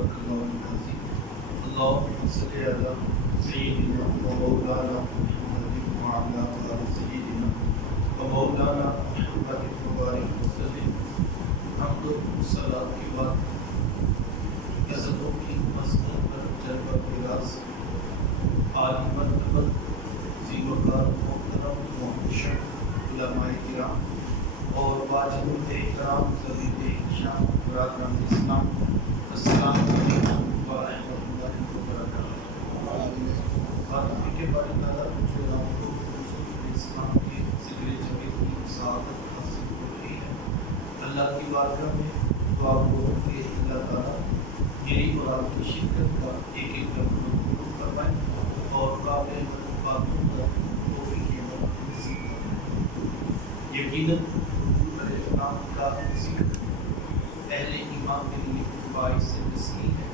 صدق اللہ العظیم۔ اللهم صل علی سیدنا و مولانا محمد وعلی آل سیدنا و مولانا محمد وبارک وسلم۔ حمد و صلاۃ کے بعد عزتوں کی مسند پر جلوہ گراز عالی مرتبت ذی وقار محترم محتشم علماء کرام اور واجب احترام ضریب احتشام برادران اسلام، السلام علیکم ورحمۃ اللہ وبرکاتہ۔ خاتمے کے بارے تعالیٰ جو آپ کو اسلام کے ذکر جگہ کی سعادت حاصل ہو رہی ہے، اللہ کی بارگاہ میں دعا ہو کہ اللہ تعالیٰ میری اور آپ کی شرکت کا ایک ایک لمحہ قبول فرمائے اور قابل باتوں کا توفیق نصیب فرمائے۔ یقیناً اسلام کا ذکر اہل ایمان کے لیے باعث تسکین ہے۔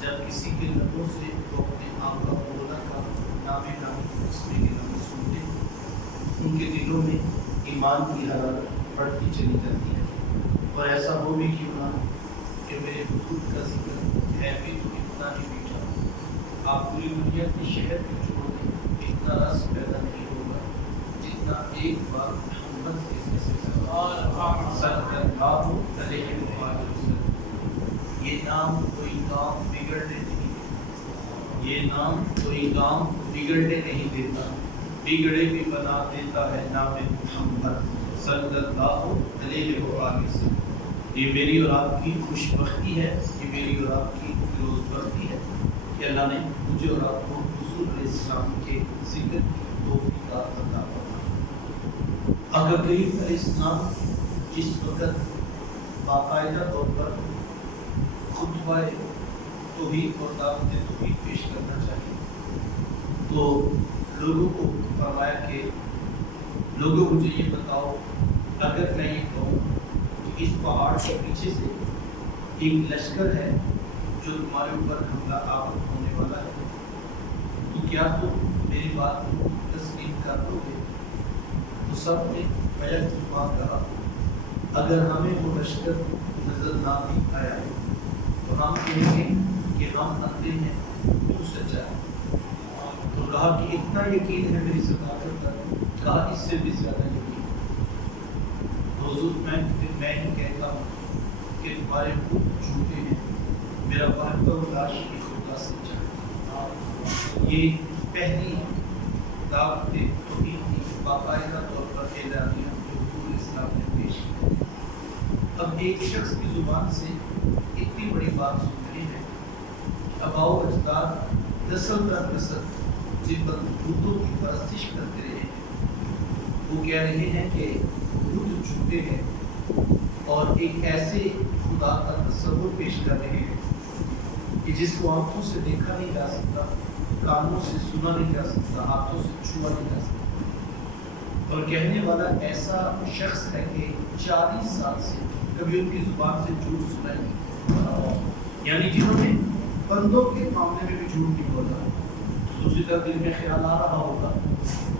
جب کسی کے لبوں سے وہ اپنے آقا مولا کا نام نام اس میں گرامی سنتے ان کے دلوں میں ایمان کی حرارت بڑھتی چلی جاتی ہے۔ اور ایسا ہو بھی کیوں نہ کہ میرے حضور کا ذکر ہے بھی تو اتنا ہی میٹھا، آپ پوری دنیا کی شہر میں چھوڑ دیں اتنا رس پیدا نہیں ہوگا جتنا ایک بار محمد کے صلی اللہ علیہ وسلم۔ یہ نام کوئی کام بگڑنے نہیں دیتا، یہ نام کوئی کام بگڑنے نہیں دیتا، بگڑے بھی بنا دیتا ہے نام محمد صلی اللہ علیہ وسلم۔ یہ میری اور آپ کی خوش بختی ہے، یہ میری اور آپ کی فیروز بختی ہے کہ اللہ نے مجھے اور آپ کو حضور علیہ السلام کے ذکر کی توفیق عطا فرمائی۔ اگر کریم علیہ السلام جس وقت باقاعدہ طور پر خطبہ توحید اور دعوت توحید پیش کرنا چاہیے تو لوگوں کو فرمایا کہ لوگوں مجھے یہ بتاؤ، اگر میں یہ کہوں کہ اس پہاڑ کے پیچھے سے ایک لشکر ہے جو تمہارے اوپر حملہ آور ہونے والا ہے، تو کیا تم میری بات کو تسلیم کر دو گے؟ تو سب نے بیک زبان کہا اگر ہمیں وہ لشکر نظر نہ بھی آیا تو ہم کہیں گے کہ ہم اندھے ہیں تو سچا ہے۔ تو کہا کہ اتنا یقین ہے میری صداقت پر، کہا اس سے بھی زیادہ یقین۔ حضور میں ہی کہتا ہوں کہ تمہارے بت جھوٹے ہیں، میرا وحدہ لا شریک خدا سچا ہے۔ یہ پہلی دعوت توحید کی باقاعدہ طور پر اعلانیہ جو حضور اسلام نے پیش کی۔ اب ایک شخص کی زبان سے اتنی بڑی بات سنتے ہیں، آباء و اجداد نسل در نسل جن بتوں کی پرستش کرتے رہے ہیں، وہ کہہ رہے ہیں کہ بت جھوٹے ہیں اور ایک ایسے خدا کا تصور پیش کر رہے ہیں کہ جس کو آنکھوں سے دیکھا نہیں جا سکتا، کانوں سے سنا نہیں جا سکتا، ہاتھوں سے چھوا نہیں جا سکتا۔ اور کہنے والا ایسا شخص ہے کہ 40 سال سے کبھی ان کی زبان سے جھوٹ سنا نہیں، یعنی جنہوں نے بندوں کے معاملے میں بھی جھوٹ نہیں بولا۔ دوسری طرف دل میں خیال آ رہا ہوگا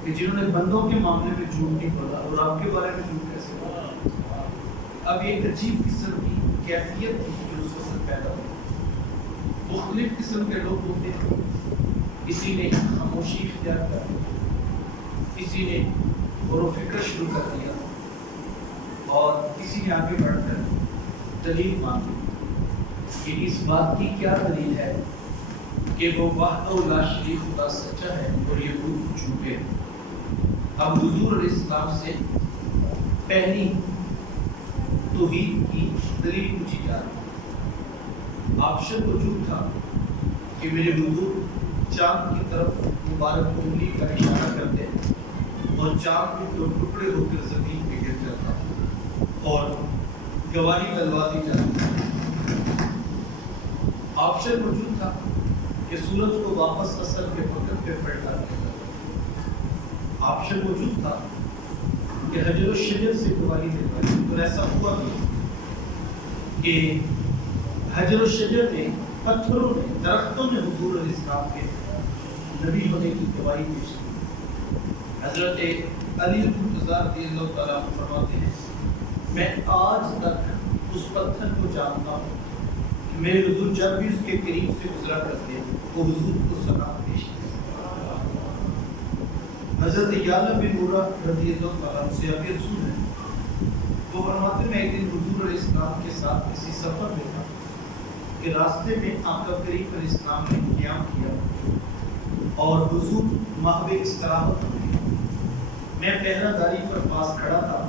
کہ جنہوں نے بندوں کے معاملے میں جھوٹ نہیں بولا اور آپ کے بارے میں جھوٹ کیسے بولا؟ اب ایک عجیب قسم کی کیفیت تھی جو اس وقت پیدا ہوئی۔ مختلف قسم کے لوگ ہوتے ہیں، کسی نے خاموشی اختیار کر لی، کسی نے غور و فکر شروع کر دیا اور کسی نے آگے بڑھ کر دلیل مانگی کہ اس بات کی کیا دلیل ہے کہ وہ وحدہ لا شریک خدا سچا ہے اور یہ بت جھوٹے ہیں۔ اب حضور علیہ السلام سے پہلی توحید کی دلیل پوچھی جا رہی۔ آپشن موجود تھا کہ میرے حضور چاند کی طرف مبارک انگلی کا اشارہ کرتے اور چاند کے دو ٹکڑے ہو کر زمین پہ گر جاتا اور گواہی دلوا دی جاتی۔ آپشن موجود تھا کہ سورج کو واپس اصل کے وقت پہ پلٹا دیا جاتا۔ آپشن موجود تھا کہ حجر الشجر سے گواہی دلوائی، اور ایسا ہوا بھی کہ حجر الشجر نے، پتھروں نے، درختوں نے حضور علیہ السلام کے نبی ہونے کی گواہی پیش کی۔ حضرت علی المرتضیٰ رضی اللہ تعالیٰ عنہ فرماتے ہیں میں آج تک اس پتھر کو جانتا ہوں کہ میرے حضور جب بھی اس کے قریب سے گزرا کرتے وہ حضور کو سلام پیش کرتے. حضرت یعلا بن مرہ رضی اللہ تعالیٰ عنہ صحابی رسول ہیں. وہ فرماتے میں ایک دن حضور علیہ السلام کے ساتھ کسی سفر میں تھا کہ راستے میں آقا کریم علیہ السلام نے قیام کیا اور حضور محو استراحت ہوئی. میں پہرہ داری پر پاس کھڑا تھا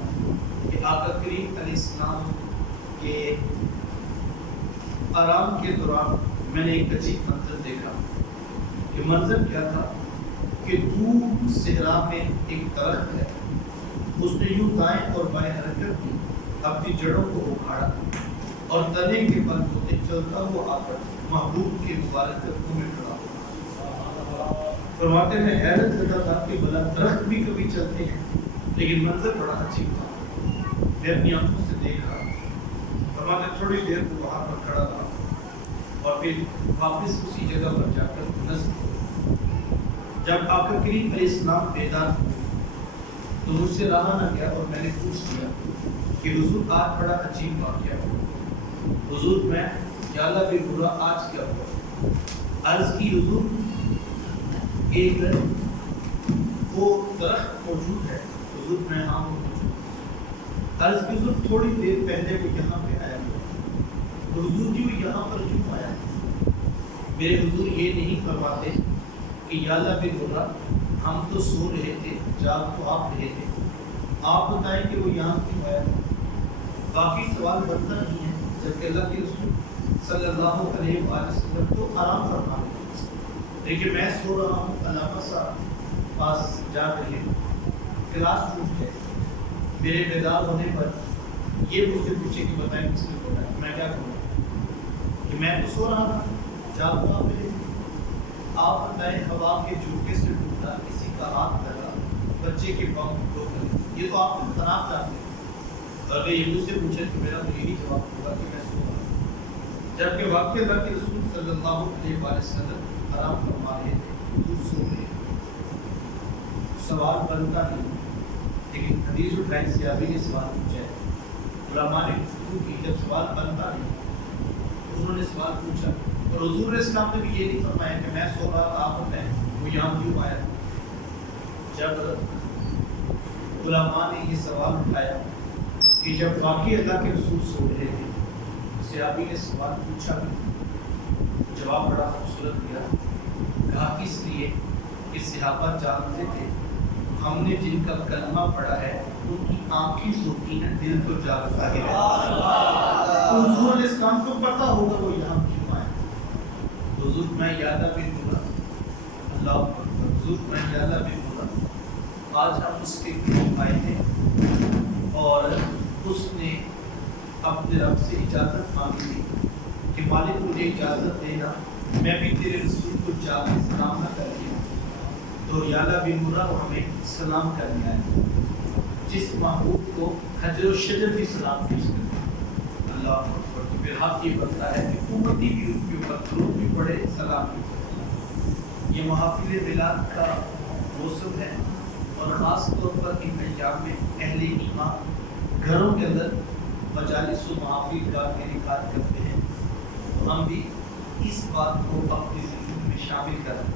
کہ آقا کریم علیہ السلام کے آرام کے دوران میں نے ایک عجیب منظر دیکھا. یہ منظر کیا تھا کہ دور صحرا میں ایک درخت ہے. اس نے یوں دائیں اور بائیں حرکت کی, اپنی جڑوں کو اکھاڑا اور تنے کے بل ہوتے چلتا ہوا آ کر محبوب کے مبارک قدموں میں کھڑا ہوا. فرماتے میں حیرت زدہ تھا کہ بھلا درخت بھی کبھی چلتے ہیں, لیکن منظر بڑا عجیب تھا. میں اپنی آنکھوں سے دیکھ رہا. فرماتے تھوڑی دیر کو وہاں پر کھڑا تھا اور پھر واپس اسی جگہ پر جا کر نظر. جب آقا کریم علیہ السلام بیدار ہوئے تو مجھ سے رہا نہ گیا اور میں نے پوچھ لیا کہ حضور آج بڑا عجیب واقعہ ہوا. حضور میں یعلا بن مرہ آج کیا ہوا؟ عرض کی حضور ایک وہ درخت موجود ہے. حضور میں ہاں موجود. عرض کی حضور تھوڑی دیر پہلے وہ یہاں پہ آیا ہوا. حضور کی وہ یہاں پر کیوں آیا؟ میرے حضور یہ نہیں فرماتے کہ یعلا بن مرہ ہم تو سو رہے تھے, جاگ تو آپ رہے تھے, آپ بتائیں کہ وہ یہاں کیوں آیا. باقی سوال بنتا نہیں ہے جبکہ اللہ کے رسول صلی اللہ علیہ وآلہ وسلم تو آرام فرما رہے ہیں, لیکن میں سو رہا ہوں. علامہ صاحب پاس جا رہے ہیں, کلاس ٹوٹ گئے. میرے بیدار ہونے پر یہ مجھ سے پوچھے کہ بتائیں کس نے بولا. میں کیا کروں کہ میں تو سو رہا تھا, جاگ تو آپ رہے. آپ بتائیں ہوا کے جھوکے سے ٹوٹا, کسی کا ہاتھ لگا, بچے کے پاؤں کو ٹوکا, یہ تو آپ کو خراب جانتے ہیں. اگر یہ مجھ سے پوچھے تو میرا تو یہی جواب ہوگا کہ میں سو رہا ہوں. جبکہ واقعہ اللہ کے رسول صلی اللہ علیہ وآلہ وسلم آرام فرما رہے تھے, حضور سو رہے. سوال بنتا نہیں, لیکن حدیث اٹھائی صحابی نے سوال پوچھا ہے. علماء نے گفتگو کی, جب سوال بنتا نہیں انہوں نے سوال پوچھا. اور حضور علیہ السلام نے بھی یہ نہیں فرمایا کہ میں سو رہا تھا, آپ بتائیں وہ یہاں کیوں آیا. جب علماء نے یہ سوال اٹھایا کہ جب واقعی اللہ کے رسول سو رہے تھے, صحابی نے سوال پوچھا, جواب بڑا خوبصورت دیا. کہا اس لیے کہ صحابہ جانتے تھے ہم نے جن کا کلمہ پڑھا ہے ان کی آنکھیں سوتی ہیں, دل تو جاگتا ہے. حضور علیہ السلام کو پتہ ہوگا وہ یہاں کیوں آئے. حضور میں یعلا بن مرہ, اللہ اکبر, حضور میں یعلا بن مرہ, آج ہم اس کے قریب آئے ہیں اور اس نے اپنے رب سے اجازت مانگی تھی کہ مالک مجھے اجازت دینا میں بھی تیرے رسول کو جا کے سلام نہ کر دیا. تو یعلا بن مرہ ہمیں سلام کرنے آئے, جس محبوب کو حجر و شجر بھی سلام پیش کرتے. اللہ اکبر. تو پھر حق یہ بنتا ہے کہ امتی بھی ان کے اوپر درود بھی پڑھے, سلام بھی پڑھے. یہ محافل میلاد کا موسم ہے اور خاص طور پر ان ایام میں اہل ایمان گھروں کے اندر مجالس و محافل کا انعقاد کرتے ہیں. تو ہم بھی اس بات کو اپنی زندگی میں شامل کریں.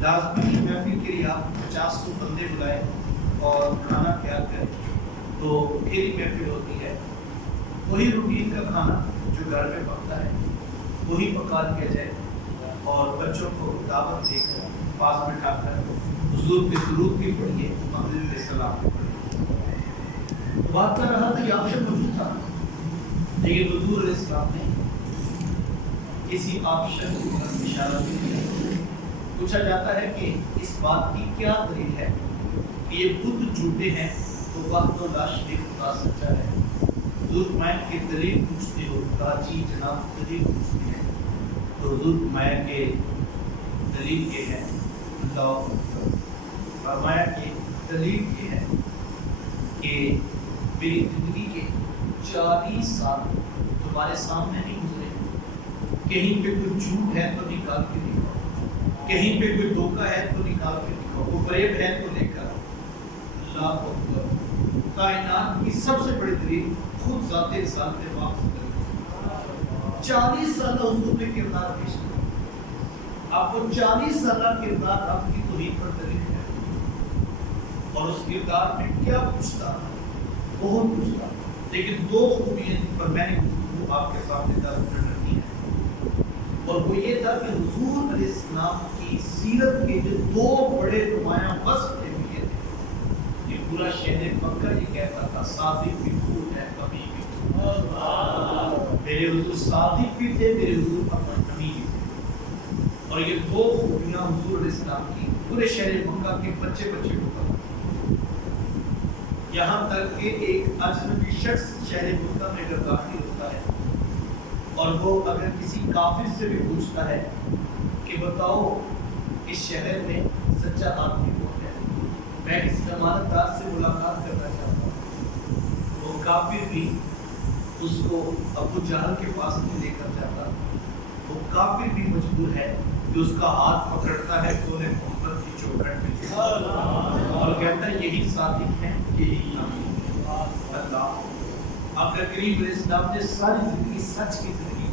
لازمی محفل کے لیے آپ 50 بندے بلائیں اور کھانا تیار کریں تو پھر محفل ہوتی ہے. وہی روٹین کا کھانا جو گھر میں پکتا ہے وہی پکا دیا جائے اور بچوں کو دعوت دے کر پاس بٹھا کر حضور پہ درود بھی پڑھیے, مغرب پہ سلام بھی پڑھیے. بات کر رہا تھا کہ آپشن موجود تھا, لیکن حضور علیہ السلام نے کسی آپشن کی طرف اشارہ بھی کیا. پوچھا جاتا ہے کہ اس بات کی کیا دلیل ہے کہ یہ بت جھوٹے ہیں تو وقت و لا شریک خدا سچا ہے. حضور مائع کی دلیل پوچھتے ہو, کہا جی جناب دلیل پوچھتے ہیں. تو حضور مائع کے دلیل یہ ہے, اللہ فرمایا کہ دلیل یہ ہے کہ میری زندگی کے 40 سال تمہارے سامنے نہیں گزرے. کہیں پہ کوئی جھوٹ ہے تو نکال کے دکھاؤ, کہیں پہ کوئی دھوکہ ہے تو نکال کے دکھاؤ, کوئی فریب ہے تو لے کر. اللہ اکبر. کائنات کی سب سے بڑی دلیل خود ذات رسالت واپس کرے. 40 سال حضور نے کردار پیش کیا، آپ کو 40 سالہ کردار رب کی توحید پر دلیل ہے، اور اس کردار میں کیا کچھ تھا، بہت کچھ تھا، لیکن دو خوبیاں پر میں نے آپ کے سامنے درج کرنی ہے، اور وہ یہ تھا کہ حضور علیہ السلام کی سیرت کے جو دو بڑے نمایاں وصف تھے، یہ پورا شہر مکہ یہ کہتا تھا صادق بھی خوب ہے، کبھی بھی میرے حضور صادق بھی تھے، میرے حضور کبھی بھی تھے، اور یہ دو خوبیاں حضور علیہ السلام کی پورے شہر مکہ کے بچے بچے کو پتہ، یہاں تک کہ ایک اجنبی شخص شہر مکہ میں اگر داخل ہوتا ہے اور وہ اگر کسی کافر سے بھی پوچھتا ہے کہ بتاؤ اس شہر میں سچا آدمی کون ہے، میں کسی امانت دار سے ملاقات کرنا چاہتا ہوں، وہ کافر بھی اس کو ابو جہل کے پاس نہیں لے کر جاتا، وہ کافر بھی مجبور ہے کہ اس کا ہاتھ پکڑتا ہے سونے محمد کی چوکھٹ میں اور کہتا ہے یہی صادق ہے، یہی اللہ۔ اگر کریم علیہ السلام نے ساری زندگی سچ کی زندگی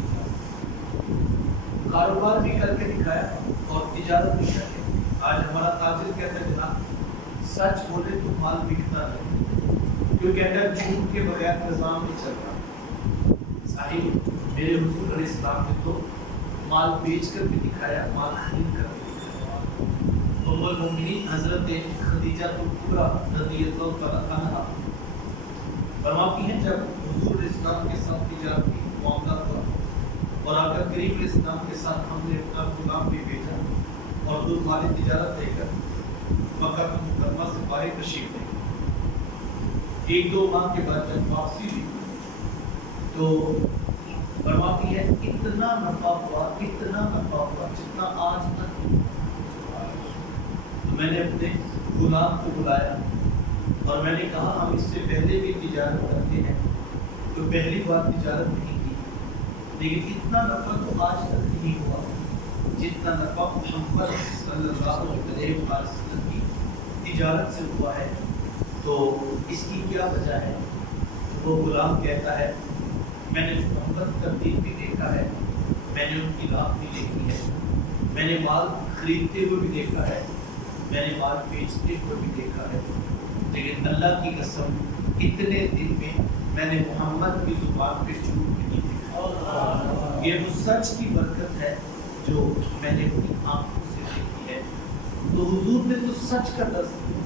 کاروبار بھی کر کے دکھایا اور تجارت بھی کر کے، آج ہمارا تاجر کہتا ہے جناب سچ بولے تو مال بکتا ہے، کیوں کہتا ہے جھوٹ کے بغیر نظام نہیں چلتا، صحیح میرے حضور علیہ السلام نے تو مال بیچ کر بھی دکھایا، مال خرید کر بھی دکھایا۔ ام المؤمنین حضرت خدیجہ کبریٰ رضی اللہ تعالیٰ عنہا فرماتی ہیں جب حضور علیہ السلام کے ساتھ تجارت کی معاملہ ہوا اور آ کر کریم علیہ السلام کے ساتھ ہم نے اپنا غلام بھی بھیجا اور حضور مالی تجارت لے کر مکہ مکرمہ سے باہر تشریف لے گئے، ایک دو ماہ کے بعد جب واپسی ہوئی تو فرماتی ہے اتنا نفع ہوا جتنا آج تک، تو میں نے اپنے غلام کو بلایا اور میں نے کہا ہم اس سے پہلے بھی تجارت کرتے ہیں، تو پہلی بار تجارت نہیں کی، لیکن اتنا نفع تو آج تک نہیں ہوا جتنا نفع محمد صلی اللہ علیہ وسلم کی تجارت سے ہوا ہے، تو اس کی کیا وجہ ہے؟ وہ غلام کہتا ہے میں نے محمد کا دین بھی دیکھا ہے، میں نے ان کی راہ بھی دیکھی ہے، میں نے مال خریدتے ہوئے بھی دیکھا ہے، میں نے مال بیچتے ہوئے بھی دیکھا ہے، لیکن اللہ کی قسم اتنے دن میں میں نے محمد کی زبان پہ جھوٹ نہیں دیکھا، یہ وہ سچ کی برکت ہے جو میں نے اپنی آنکھوں سے دیکھی ہے۔ تو حضور نے تو سچ کا درس دیا،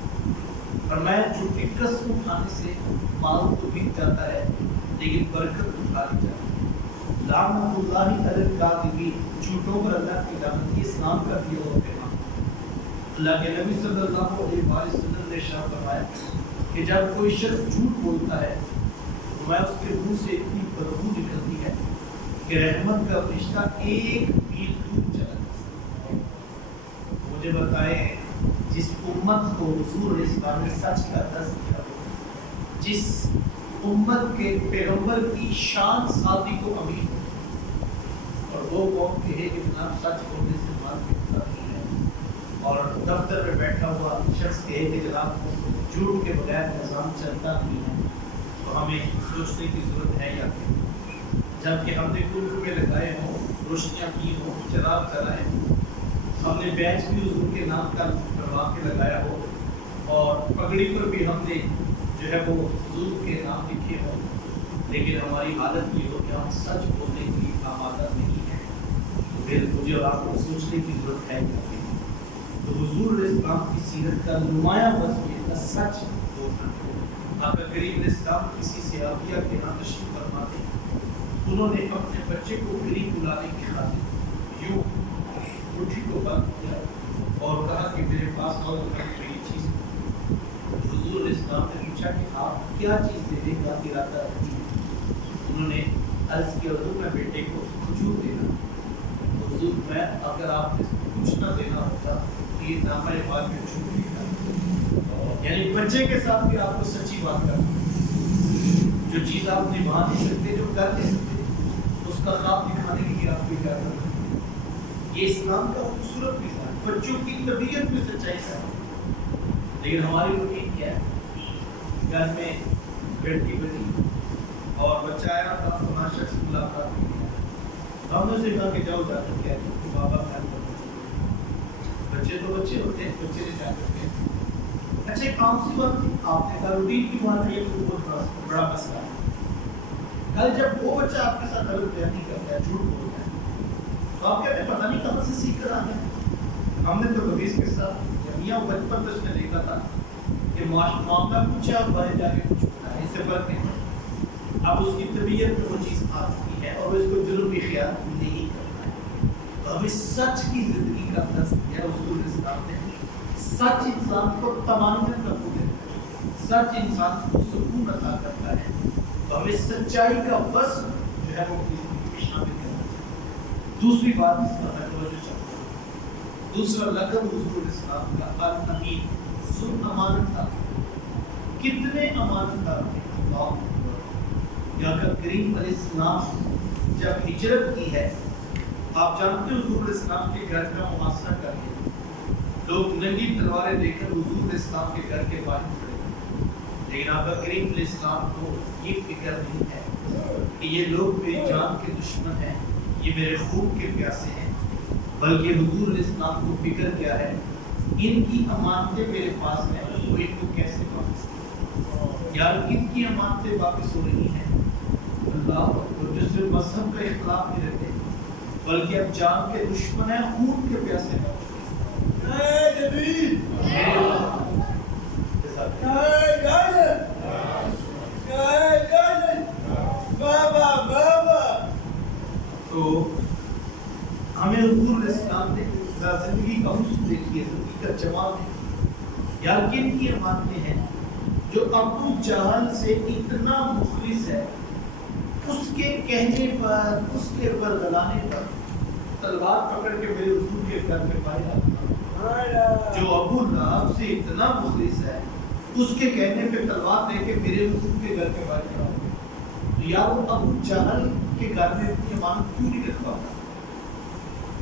فرمایا جھوٹی قسم اٹھانے سے مال تو بک جاتا ہے لیکن برکت اٹھا لی جاتی ہے، لعنت اللہ علی الکاذبین، جھوٹوں پر اللہ کی لعنت، یہ اسلام کا دیا ہوا پیغام۔ اللہ کے نبی صلی اللہ علیہ وسلم نے ارشاد فرمایا کہ جب کوئی شخص جھوٹ بولتا ہے تو میں اس کے منہ سے اتنی بدبو نکلتی ہے کہ رحمت کا فرشتہ ایک میل دور چلا جاتا ہے۔ مجھے بتائیں جس امت کو حضور علیہ السلام نے سچ کا درس دیا، جس امت کے پیغمبر کی شان صادق و امین، اور وہ قوم کہے کہ جناب سچ بولنے سے مال بکتا نہیں ہے، اور دفتر میں بیٹھا ہوا شخص کہے کہ جناب جھوٹ کے بغیر نظام چلتا نہیں ہے، تو ہمیں سوچنے کی ضرورت ہے یا نہیں؟ جبکہ ہم نے کلفے لگائے ہوں، روشنیاں کی ہوں، چراغ چلائے ہوں، ہم نے بیچ بھی حضور کے نام کا کروا کے لگایا ہو، اور پگڑی پر بھی ہم نے جو ہے وہ حضور کے نام لکھے ہوں، لیکن ہماری حالت یہ ہو کہ ہم سچ بولنے کی آمادہ نہیں ہے، تو پھر مجھے اور آپ کو سوچنے کی ضرورت ہے کہ تو حضور علیہ السلام کی سیرت کا نمایاں وصف یہ تھا سچ بولنا۔ اگر کریم علیہ السلام کسی صحابیہ کے یہاں تشریف فرما دیں، انہوں نے اپنے بچے کو قریب بلانے کی خاطر یوں مٹھی کو بند کیا اور کہا کہ میرے پاس آؤ میری چیز۔ حضور علیہ السلام نے پوچھا کہ آپ کیا چیز دینے کا ارادہ رکھتی ہیں؟ انہوں نے عرض کیا حضور میں بیٹے کو کھجور دینا۔ حضور میں اگر آپ نے کچھ نہ دینا ہوتا تو یہ نامہ بات میں جھوٹ لکھا، یعنی بچے کے ساتھ بھی آپ کو سچی بات کرنا، جو چیز آپ نبھا نہیں سکتے، جو کر نہیں سکتے، اس کا خواب دکھانے کے لیے آپ کو کیا کرنا۔ یہ اسلام کا خوبصورت مثال، بچوں کی طبیعت میں سچائی ہے، لیکن ہماری روٹین کیا ہے؟ گھر میں بیٹی بنی اور بچہ آیا تھا، فلاں شخص ملاقات کی، ہم نے اسے کہا کہ جاؤ جا کر کے بابا خیال کرو، بچے تو بچے ہوتے ہیں، بچے نے جا کر کے اچھا ایک عام سی بات تھی، آپ نے کہا روٹین کی بات ہے، یہ تو بہت بڑا مسئلہ ہے۔ کل جب وہ بچہ آپ کے ساتھ غلط بیانی کرتا ہے، جھوٹ بولتا ہے، تو آپ کہتے ہیں پتہ نہیں کہاں سے سیکھ کر آ گیا۔ ہم نے تو کبھی اس کے ساتھ جب میاں بچپن تو اس نے دیکھا تھا کہ معاملہ کچھ ہے اور باہر جا کے کچھ ہوتا ہے، اس سے فرق نہیں۔ اب اس کی طبیعت میں وہ چیز آ چکی ہے اور اس کو جرم کی خیال نہیں کرتا ہے۔ تو ہمیں سچ کی زندگی کا درس دیا رسول اسلام نے۔ سچ انسان کو تمام قبول ہے، سچ انسان کو سکون عطا کرتا ہے، تو ہمیں سچائی کا بس جو ہے وہ اپنی زندگی میں شامل کرنا ہے۔ دوسری بات اس کا میں توجہ چاہتا ہوں، دوسرا لقب حضور اسلام کا الامین، ذو امانت تھا۔ کتنے امانت دار تھے اللہ، یا کریم علیہ السلام جب ہجرت کی ہے، آپ جانتے ہیں حضور اسلام کے گھر کا محاصرہ کر کے لوگ ننگی تلواریں لے کر حضور اسلام کے گھر کے باہر کھڑے، لیکن آپ کریم علیہ السلام کو یہ فکر نہیں ہے کہ یہ لوگ میری جان کے دشمن ہیں، یہ میرے خون کے پیاسے ہیں، بلکہ حضور علیہ السلام کو فکر کیا ہے ان کی امانتیں میرے پاس ہیں، تو ان کو کیسے واپس یار کن کی امانتیں واپس ہو رہی ہیں؟ اللہ جو صرف مذہب کا اختلاف نہیں رہتے بلکہ اب جان کے دشمن ہیں، خون کے پیاسے ہیں۔ تو ہمیں حضور اسلام نے زندگی کا حسن دیکھیے، زندگی کا جمال دیکھیے، یا کن کی امانتیں ہیں جو ابو جہل سے اتنا مخلص ہے، اس کے کہنے پر، اس کے ورغلانے پر تلوار پکڑ کے میرے حضور کے گھر میں باہر آتا، جو ابو لہب سے اتنا مخلص ہے، اس کے کہنے پہ تلوار لے کے میرے حضور کے گھر کے باہر آتا، یا وہ ابو جہل کے گھر میں اپنی امانت کیوں نہیں رکھ پاتا؟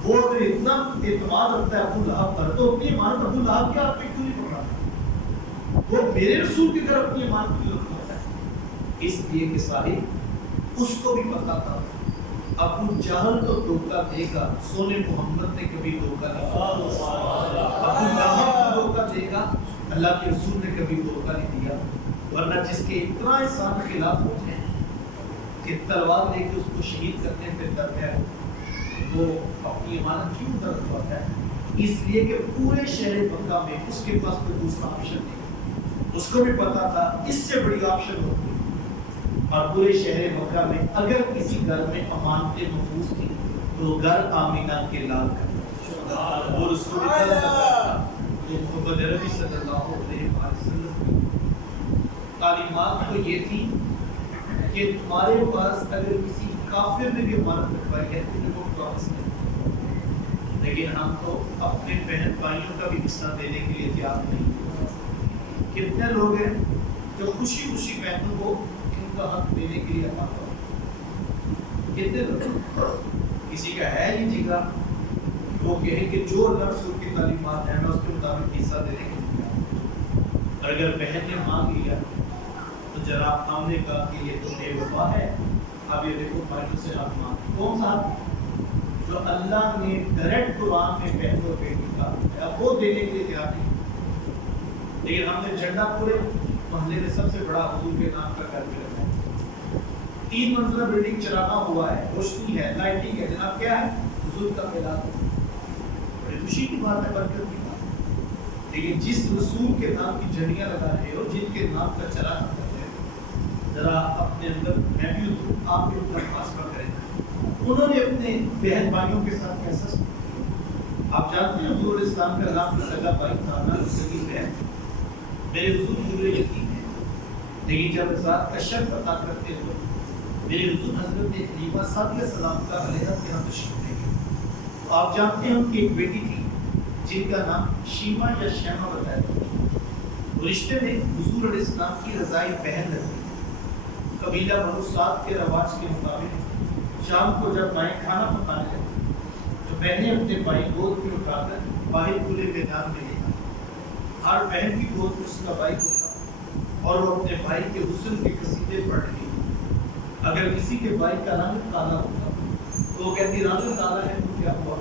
وہ اگر اتنا اعتماد رکھتا ہے ابو لہب پر، تو اپنی امانت ابو لہب کے ہاتھ میں کیوں نہیں پکڑاتا؟ وہ میرے رسول کی طرف اپنی امانت کیوں رکھتا ہے؟ اس لیے کہ صاحب اس کو بھی پتا تھا ابو جہل تو دھوکہ دے گا، سونے محمد نے کبھی دھوکہ نہیں دیا۔ ابو لہب دھوکہ دے گا، اللہ کے رسول نے کبھی دھوکہ نہیں دیا، ورنہ جس کے اتنا انسان خلاف ہو جائے کہ تلوار لے کے اس کو شہید کرنے پہ ڈر ہے، وہ اپنی امانت کیوں ڈر پاتا ہے؟ اس لیے کہ پورے شہر مکہ میں اس کے پاس کوئی دوسرا آپشن نہیں، اس کو بھی پتا تھا اس سے بڑی آپشن ہوتی، اور پورے شہر مکہ میں اگر کسی گھر میں امانتیں محفوظ تھی تو گھر آمینہ کے لال کا، وہ رسول اللہ کا محمد عربی صلی اللہ علیہ وسلم کی تعلیمات تو یہ تھی کہ تمہارے پاس اگر کسی کافر نے بھی امانت رکھوائی ہے تو وہ واپس نہیں، لیکن ہم تو اپنے بہن بھائیوں کا بھی حصہ دینے کے لیے تیار نہیں۔ کتنے لوگ ہیں جو خوشی خوشی بہنوں کو ان کا حق دینے کے لیے آتا ہو؟ کتنے لوگ؟ کسی کا ہے یہ جگہ وہ کہے کہ جو اللہ رسول کی تعلیمات ہیں میں اس کے مطابق حصہ دینے کے لیے آتا، اور اگر بہن نے مانگ لیا تو جناب ہم نے کہا کہ یہ تو بے وفا ہے، اب یہ دیکھو بھائیوں سے آپ مانگ، کون سا جو اللہ نے ڈائریکٹ قرآن میں بہن اور بیٹی کا اب وہ دینے کے لیے تیار نہیں، لیکن ہم نے جھنڈا پورے محلے میں سب سے بڑا حضور کے نام کا کر کے رکھا ہے، 3 منزلہ بلڈنگ چراغاں ہوا ہے، روشنی ہے، لائٹنگ ہے، جناب کیا ہے؟ حضور کا اعلان، بڑی خوشی کی بات ہے، برکت کی بات ہے، لیکن جس رسول کے نام کی جھنڈیاں لگا رہے ہو، جن کے نام کا چراغ کر رہے ہو، ذرا اپنے اندر میں بھی اتروں، آپ کے اوپر فاصلہ کریں، انہوں نے اپنے بہن بھائیوں کے ساتھ کیسا سلوک؟ آپ جانتے ہیں حضور اسلام کا نام کا سگا بھائی تھا نا، سگی بہن، میرے حضور مجھے یقین ہے، لیکن جب ذات کا شرط عطا کرتے ہوئے میرے حضور حضرت خلیفہ ثانی سلام کا علیحدہ کے یہاں تشریف لے گئے، تو آپ جانتے ہیں ان کی ایک بیٹی تھی جن کا نام شیما یا شیما بتایا تھا، رشتے میں حضور علیہ السلام کی رضائی بہن لگتی، قبیلہ بنو سعد کے رواج کے مطابق شام کو جب مائیں کھانا پکانے لگتی تو بہنیں اپنے بھائی گود میں اٹھا کر باہر کھلے میدان میں لے جاتی، ہر بہن کی گود میں اس کا بھائی ہوتا اور وہ اپنے بھائی کے حسن کے قصیدے پڑھ رہی، اگر کسی کے بھائی کا رنگ کالا ہوتا تو وہ کہتی رنگ کالا ہے تو کیا ہوا؟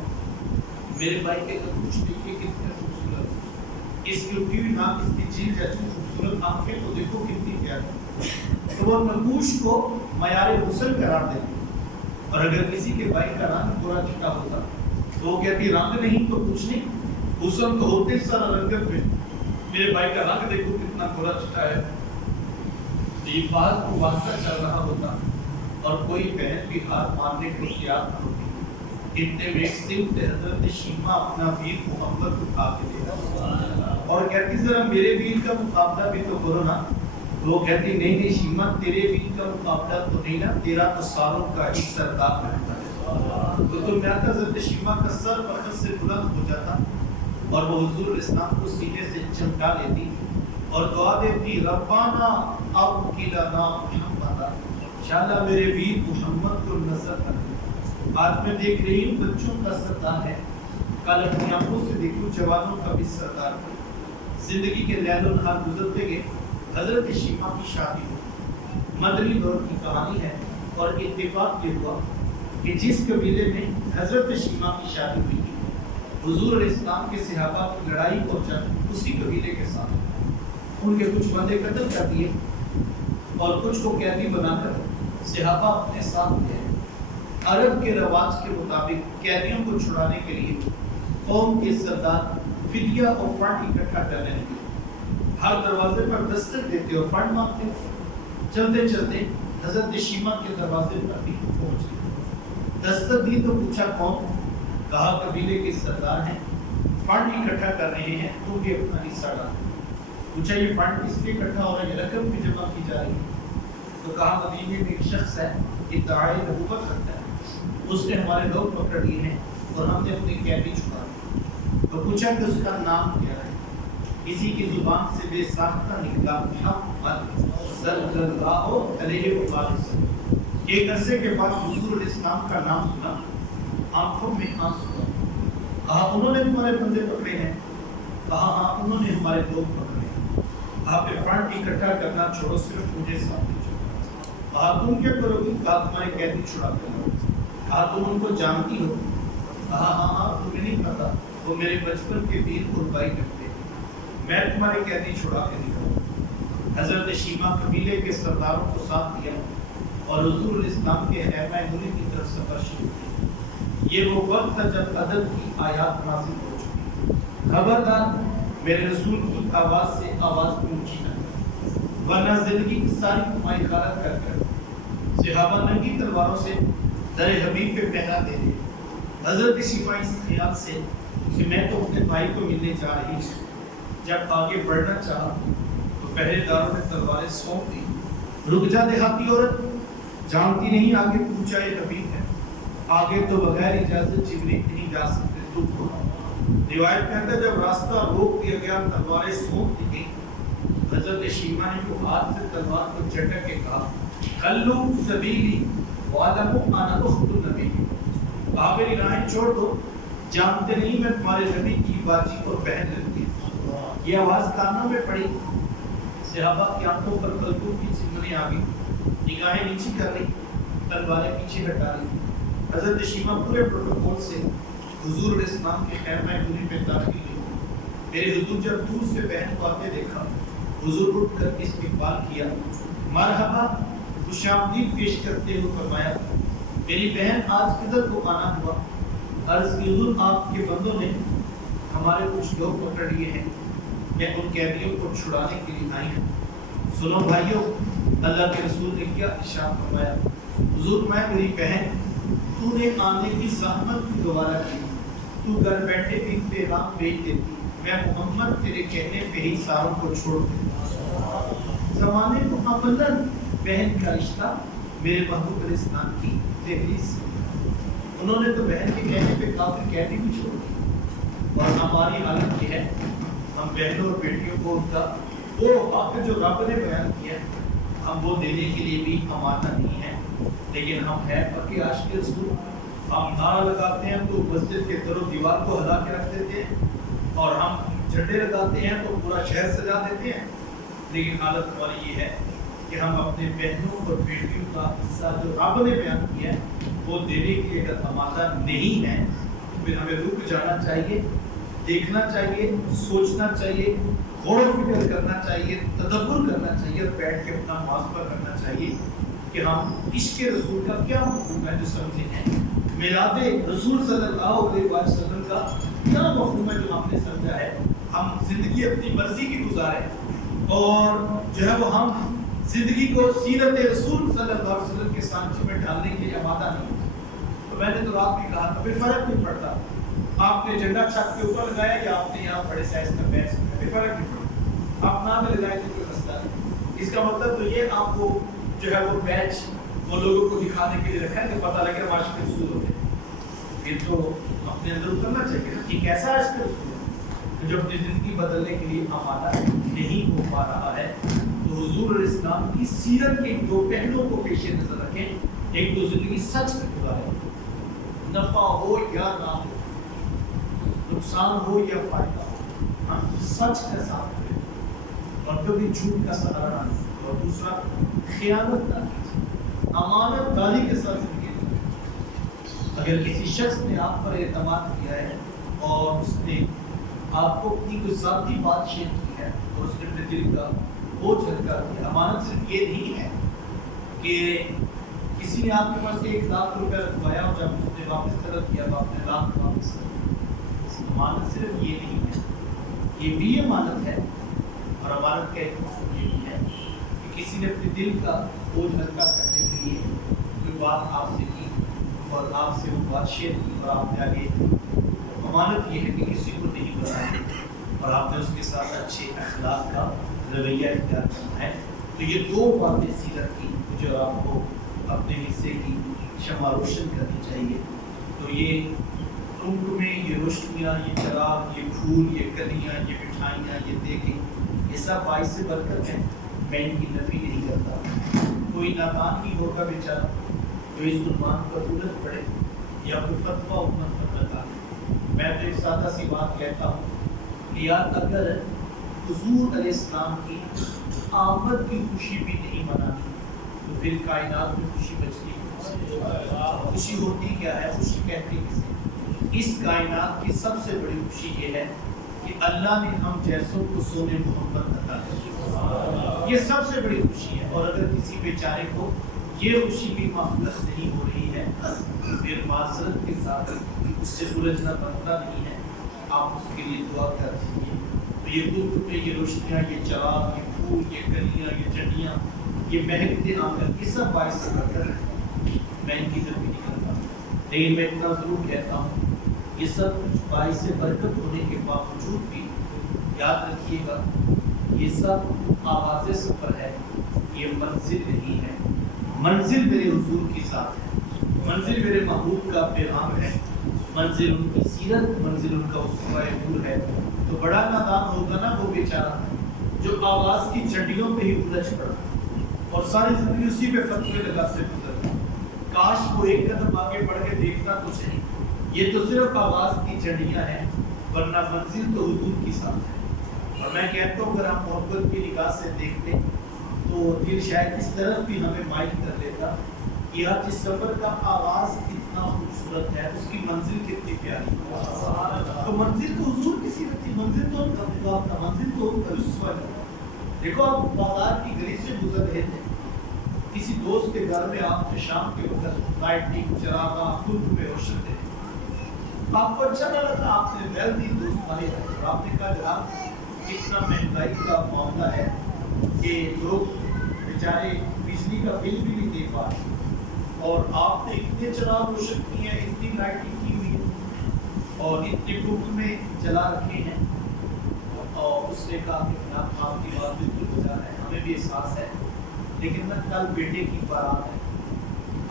میرے بھائی کے اندر کچھ دیکھیے کتنے خوبصورت، اس کی اٹھی ہوئی ناک، اس کی جیل جیسی خوبصورت آنکھیں تو دیکھو کتنی پیاری۔ تو وہ نقوش کو معیار حسن قرار دیتی، اور اگر کسی کے بھائی کا رنگ برا چٹا ہوتا تو وہ کہتی رنگ نہیں تو کچھ نہیں، حسن تو ہوتے سارا رنگت میں، میرے بھائی کا رنگ دیکھو کتنا برا چٹا ہے۔ تو یہ بات واضح چل رہا ہوتا اور کوئی بہن بھی ہار ماننے کو تیار نہ ہوتی، اتنے ویکسنگ سے حضرت شیما اپنا ویر محمد اٹھا کے دیتا اور کہتی ذرا میرے ویر کا مقابلہ بھی تو کرو نا۔ وہ کہتی نہیں نہیں شیما، تیرے ویر کا مقابلہ تو نہیں نا، تیرا تو ساروں کا ہی سردار بنتا ہے۔ تو تم حضرت شیما کا سر فخر سے بلند ہو جاتا اور وہ حضور اسلام کو سینے سے چمٹا لیتی اور دعا دیتی ربانا اب کلنا محمد، شالا میرے ویر محمد کو نظر کر۔ آج میں دیکھ رہی ہوں بچوں کا سردار ہے، کل اپنی آنکھوں سے دیکھوں جوانوں کا بھی سردار ہے۔ زندگی کے لیل و نہار گزرتے گئے، حضرت شیما کی شادی ہوئی۔ مدنی دور کی کہانی ہے اور اتفاق یہ ہوا کہ جس قبیلے میں حضرت شیما کی شادی ہوئی تھی، حضور اسلام کے صحابہ کی لڑائی اور جنگ اسی قبیلے کے ساتھ، ان کے کچھ بندے قتل کر دیے اور کچھ کو قیدی بنا کر صحابہ اپنے ساتھ لے۔ عرب کے رواج کے مطابق قیدیوں کو چھڑانے کے لیے قوم کے سردار فدیہ اور فنڈ اکٹھا کرنے لگے، ہر دروازے پر دستک دیتے اور فنڈ مانگتے۔ چلتے چلتے حضرت شیما کے دروازے پر بھی پہنچ گئے، دستک دی تو پوچھا کون؟ کہا قبیلے کے سردار ہیں، فنڈ اکٹھا کر رہے ہیں، تو بھی اپنا حصہ ڈالیں۔ پوچھا یہ فنڈ کس لیے اکٹھا ہو رہا ہے، یہ رقم بھی جمع کی جا رہی ہے؟ تو کہا مدینے میں ایک شخص ہے ادعائے نبوت رکھتا ہے، اس نے ہمارے لوگ پکڑ لیے ہیں اور ہم نے اپنے قیدی چھڑا۔ تو پوچھا کہ اس کا نام کیا ہے؟ کسی کی زبان سے بے ساختہ نکلا محمد صلی اللہ علیہ وسلم۔ ایک عرصے کے بعد حضور اسلام کا نام سنا، آنکھوں میں آنسو آئے۔ کہا انہوں نے تمہارے بندے پکڑے ہیں؟ کہا ہاں انہوں نے ہمارے لوگ پکڑے ہیں۔ کہا پہ فنڈ اکٹھا کرنا چھوڑو، صرف مجھے ساتھ چھوڑو۔ کہا تم کیا کرو گی؟ کہا تمہارے قیدی چھڑا کر۔ کہا تم ان کو جانتی ہو؟ کہا ہاں ہاں تمہیں نہیں پتا، وہ میرے بچپن کے ویر قربائی کرتے، میں تمہارے قیدی چھڑا کے دکھاؤں۔ حضرت شیما قبیلے کے سرداروں کو ساتھ دیا اور حضور اسلام کے خیمہ نوری کی طرف سفر شروع کیا۔ یہ وہ وقت تھا جب عدد کی آیات نازل ہو چکی، خبردار میرے رسول کی آواز سے آواز بھی اونچی نہ کرو، ورنہ زندگی کی ساری کمائی غارت کر کر صحابہ ننگی تلواروں سے در حبیب پہ پہنا دے دے۔ حضرت شیما اس خیال سے کہ میں تو اپنے بھائی کو ملنے جا رہی ہوں، جب آگے بڑھنا چاہا تو پہرے داروں نے تلواریں سونپ دی۔ رک جا دیہاتی عورت، جانتی نہیں آگے پوچھا یہ حبیب ہے، آگے تو بغیر اجازت جبریل نہیں جا سکتے، تو روایت کہتا ہے جب راستہ روک دیا گیا، تلواریں سونپ دی گئی، حضرت شیما نے جو ہاتھ سے تلوار کو جھٹک کے کہا خلو سبیلی وعلموا انا اخت النبی، کہا میری راہیں چھوڑ دو، جانتے نہیں میں تمہارے نبی کی باجی اور بہن لگتی ہوں۔ یہ آواز کانوں میں پڑی، صحابہ کی آنکھوں پر قلبوں کی چمنیں آ گئی، نگاہیں نیچی کر لی، تلواریں پیچھے ہٹا لی۔ حضرت شیما پورے پروٹوکول سے حضور اسلام کے خیمہ نوری میں داخل ہوئی۔ میرے حضور جب دور سے بہن کو آتے دیکھا، حضور اٹھ کر استقبال کیا، مرحبا خوش آمدید پیش کرتے ہوئے فرمایا میری بہن آج کدھر کو آنا ہوا؟ عرض کی حضور آپ کے بندوں نے ہمارے کچھ لوگ پکڑ لیے ہیں، میں ان قیدیوں کو چھڑانے کے لیے آئی ہوں۔ سنو بھائیو، اللہ کے رسول نے کیا ارشاد فرمایا، حضور میں میری بہن، تو نے آنے کی زحمت کی گوارہ کی، تو گھر بیٹھے بھی پیغام بھیج دیتی، میں محمد تیرے کہنے پہ ہی ساروں کو چھوڑ دیتا۔ زمانے محمد بہن کا رشتہ میرے محبوب علیہ السلام کی تحریر سے، انہوں نے تو بہن کے کہنے پہ کافر قیدی بھی چھوڑ دی، اور ہماری حالت یہ ہے ہم بہنوں اور بیٹیوں کو ان کا وہ حق جو رب نے بیان کیا ہم وہ دینے کے لیے بھی آمادہ نہیں ہیں، لیکن ہم ہیں پکے عاشق رسول، ہم نعرہ لگاتے ہیں تو مسجد کے در و دیوار کو ہلا کے رکھ دیتے ہیں، اور ہم جھنڈے لگاتے ہیں تو پورا شہر سجا دیتے ہیں، لیکن حالت ہماری یہ ہے کہ ہم اپنے بہنوں اور بیٹیوں کا حصہ جو رب نے بیان کیا ہے وہ دینے کے لیے اگر آمادہ نہیں ہے تو پھر ہمیں رک جانا چاہیے، دیکھنا چاہیے، سوچنا چاہیے، غور و فکر کرنا چاہیے، تدبر کرنا چاہیے اور بیٹھ کے اپنا محاسبہ کرنا چاہیے کہ ہم عشق رسول کا کیا مفہوم ہے جو سمجھے ہیں، میلاد رسول صلی اللہ علیہ وسلم کا کیا مفہوم ہے جو ہم نے سمجھا ہے۔ ہم زندگی اپنی مرضی کی گزاریں اور جو ہے وہ ہم زندگی کو سیرت رسول صلی اللہ علیہ وسلم کے سانچے میں ڈالنے کے لیے آمادہ نہیں ہوتے۔ تو میں نے تو رات بھی کہا تھا کوئی فرق نہیں پڑتا آپ نے جھنڈا چھت کے اوپر لگایا یا آپ نے یہاں بڑے سائز کا بیچ میں کوئی فرق نہیں پڑتا، آپ نہ میں لگائے تو کوئی مسئلہ نہیں۔ اس کا مطلب تو یہ آپ کو جو ہے وہ بیچ وہ لوگوں کو دکھانے کے لیے رکھا ہے کہ پتہ لگے عاشق رسول ہوتے ہیں، پھر تو اپنے اندر اترنا چاہیے نا کہ کیسا عاشق رسول ہے جو اپنی زندگی بدلنے کے لیے آمادہ نہیں ہو پا رہا ہے۔ تو حضور علیہ السلام کی سیرت کے دو پہلوؤں کو پیش نظر رکھیں، ایک تو زندگی سچ میں گزاریں، نفع ہو یا نہ ہو، نقصان ہو یا فائدہ ہو، ہم سچ کا ساتھ دیں اور کبھی جھوٹ کا سہارا نہ لیں، اور دوسرا خیانت نہ کیجیے، امانت داری کے ساتھ زندگی گزاریں۔ اگر کسی شخص نے آپ پر اعتماد کیا ہے اور اس نے آپ کو اپنی کوئی ذاتی بات شیئر کی ہے اور اس نے اپنے دل کا بوجھ ہلکا کیا، امانت صرف یہ نہیں ہے کہ کسی نے آپ کے پاس 1,00,000 روپے رکھوایا اور جب اس نے واپس طلب کیا تو آپ نے لاکھ واپس کر دیا۔ امانت صرف یہ نہیں ہے، یہ بھی امانت ہے، اور امانت کا ایک مقصد یہ بھی ہے کہ کسی نے اپنے دل کا بوجھ ہلکا کرنے کے لیے کوئی بات آپ سے کی اور آپ سے وہ بات شیئر کی اور آپ نے آگے، امانت یہ ہے کہ کسی کو نہیں بتانا اور آپ نے اس کے ساتھ اچھے اخلاق کا رویہ اختیار کرنا ہے۔ تو یہ دو باتیں سیرت کی جو آپ کو اپنے حصے کی شمع روشن کرنی چاہیے۔ تو یہ ٹمٹمے، یہ روشنیاں، یہ چراغ، یہ پھول، یہ کلیاں، یہ مٹھائیاں، یہ دیگیں، یہ سب باعث برکت ہے، میں ان کی نفی نہیں کرتا۔ کوئی نادان ہی ہوگا بیچارہ جو اس عنوان پر الجھ پڑے یا کوئی فتویٰ امت پر لگا، میں تو ایک سادہ سی بات کہتا ہوں کہ یار اگر حضور علیہ السلام کی آمد کی خوشی بھی نہیں منانی تو پھر کائنات میں خوشی بچتی ہے؟ خوشی ہوتی کیا ہے؟ خوشی کہتے کسے؟ اس کائنات کی سب سے بڑی خوشی یہ ہے کہ اللہ نے ہم جیسوں کو سونے محبت عطا کی، یہ سب سے بڑی خوشی ہے۔ اور اگر کسی بیچارے کو یہ خوشی بھی معاملت نہیں ہو رہی ہے پھر معذرت کے ساتھ اس سے الجھنا بنتا نہیں ہے، آپ اس کے لیے دعا کر دیجیے۔ تو یہ دودھ پہ یہ روشنیاں، یہ چراغ، یہ پھول، یہ کلیاں، یہ چٹیاں، یہ مہکتے آنگن، یہ سب باعث سے برکت ہے، میں ان کی نفی نہیں کرتا، لیکن میں اتنا ضرور کہتا ہوں یہ سب کچھ باعث سے برکت ہونے کے باوجود بھی یاد رکھیے گا یہ سب آغاز سفر ہے، یہ منزل نہیں ہے۔ منزل میرے حضور کی ذات ہے، منزل میرے محبوب کا پیغام ہے، منزل ان کی سیرت، منزل ان کا اسوہ نور ہے۔ تو بڑا نادان ہوگا نا وہ بیچارہ جو آواز کی چنڈیوں پہ ہی الجھ پڑا اور ساری زندگی اسی پہ فتوے لگا سے گزرتا۔ کاش وہ ایک قدم آگے بڑھ کے دیکھتا تو صحیح، یہ تو صرف آواز کی چنڈیاں ہیں ورنہ منزل تو حضور کی ساتھ ہے۔ اور میں کہتا ہوں اگر ہم محبت کی نگاہ سے دیکھتے تو دل شاید اس طرف بھی ہمیں مائل کر لیتا کہ آج اس سفر کا آغاز کتنا خوبصورت ہے، اس کی منزل کتنی پیاری ہے۔ تو منزل تو حضور کی سیرت تھی، منزل تو ان کا خطاب تھا، منزل تو ان کا رسوا تھا۔ دیکھو آپ بازار کی گلی سے گزر رہے تھے، کسی دوست کے گھر میں آپ نے شام کے وقت لائٹنگ، چراغاں، خود پہ روشن تھے، آپ کو اچھا نہ لگا، آپ نے بیل دی دوست والے اور آپ نے کہا جناب اتنا مہنگائی کا معاملہ ہے کہ لوگ بیچارے بجلی کا بل بھی نہیں دے پا رہے اور آپ نے اتنے چراغ روشن کیے ہیں، اتنی لائٹنگ کی ہوئی ہے اور اتنے گفت میں جلا رکھے ہیں۔ اور اس نے کہا کہ جناب آپ کی بات بالکل گزار ہے، ہمیں بھی احساس ہے، لیکن میں کل بیٹے کی بارات ہے،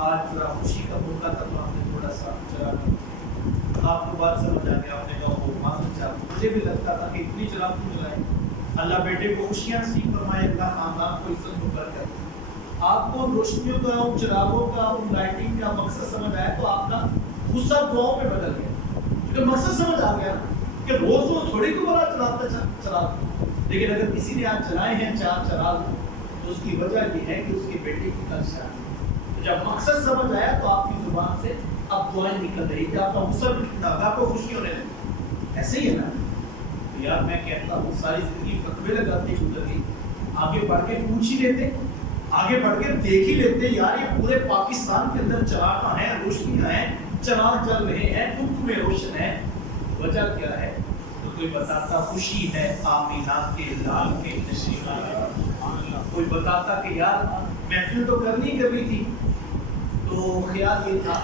آج ذرا خوشی کا موقع تھا تو ہم نے تھوڑا سا چراغ، آپ کو بات سمجھ آ گیا، آپ نے کہا وہ معذرت چاہتا، مجھے بھی لگتا تھا کہ اتنی چراغ کیوں جلائے، اللہ بیٹے کو خوشیاں نصیب فرمائے، اللہ خاندان کو عزت و برکت۔ آپ کو روشنیوں کا، ان چراغوں کا، ان لائٹنگ کا مقصد سمجھ آیا تو آپ کا غصہ دعاؤں میں بدل گیا، کیونکہ مقصد سمجھ آ گیا کہ روز تھوڑی کو بڑا چلاتا چراغ، لیکن اگر کسی نے آج چلائے ہیں 4 چراغ تو اس کی وجہ یہ ہے کہ اس کے بیٹے کی کل شادی ہے۔ تو جب مقصد سمجھ آیا تو آپ کی زبان سے اب دعائیں نکل رہی تھی، آپ کا غصہ بھی ٹھنڈا تھا، آپ کو خوشی ہونے لگی۔ ایسے ہی ہے نا؟ تو یار میں کہتا ہوں ساری زندگی فتوے لگاتے گزر گئی، آگے بڑھ کے پوچھ ہی لیتے، آگے بڑھ کے دیکھ ہی لیتے یار یہ پورے پاکستان کے اندر چراغاں ہیں، روشنیاں ہیں، چراغ جل رہے ہیں، ملک میں روشن ہے، وجہ کیا ہے؟ تو کوئی بتاتا خوشی ہے آمینہ کے لال کے نشیمہ ہے، کوئی بتاتا کہ یار محفل تو کرنی تھی۔ تو خیال یہ تھا